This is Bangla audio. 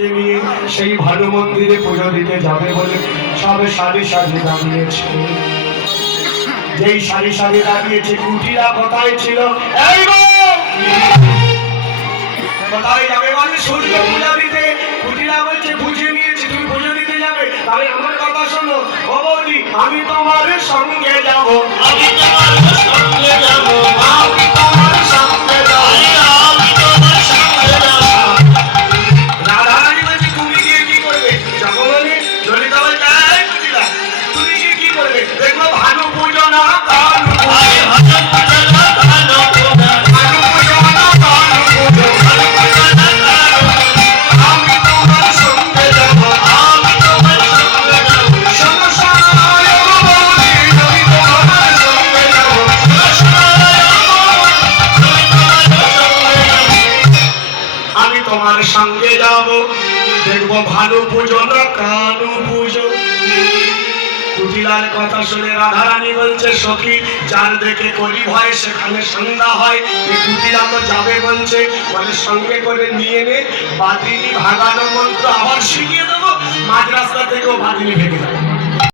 রাধারানীকে নিয়ে সেই ভানু মন্দিরে পুজো দিতে যাবে বলে সবে সারি সারি দাঁড়িয়েছে। যেই সারি সারি দাঁড়িয়েছে, কুটিরা কোথায় ছিল? এই কোথায় যাবে বলে? সূর্য পূজা দিতে। কুটিরা বলছে বুঝিয়ে নিয়েছি, তুমি পুজো দিতে যাবে, তাহলে আমার কথা শোনো। ও বৌদি, আমি তোমার সঙ্গে যাব, আমি তোমার সঙ্গে যাব, আমি তোমার সঙ্গে যাব, আমি তোমার সঙ্গে যাব। রাধারানী বলছে তুমি গিয়ে কি করবে? যাবো বলে ললিতা বলছে এই কুটিরা, তুমি গিয়ে কি করবে? দেখবো ভানু পুজো না কানু পুজো, আমি ভালো পুজো না ভালো পুজো, ভানু পুজো না কানু পুজো, ভালো পুজো না ভালো পুজো। আমি তোমার সঙ্গে যাব, আমি তোমার সঙ্গে যাব, শোনো শোনো ও বৌদি, আমি তোমার সঙ্গে যাব, আমি তোমার সঙ্গে যাব, দেখবো ভানু পুজো না কানু পুজো। কুটিলার কথা শুনে রাধারানী বলছে সখী, যার দেখে করি ভয় সেখানে সন্ধ্যা হয়। এই কুটিলা তো যাবে বলছে, বলে সঙ্গে করে নিয়ে নে, বাদিনী ভাগানো মন্ত্র আবার শিখিয়ে দেবো, মাঝ রাস্তা থেকেও বাদিনী ভেঙে যাবে।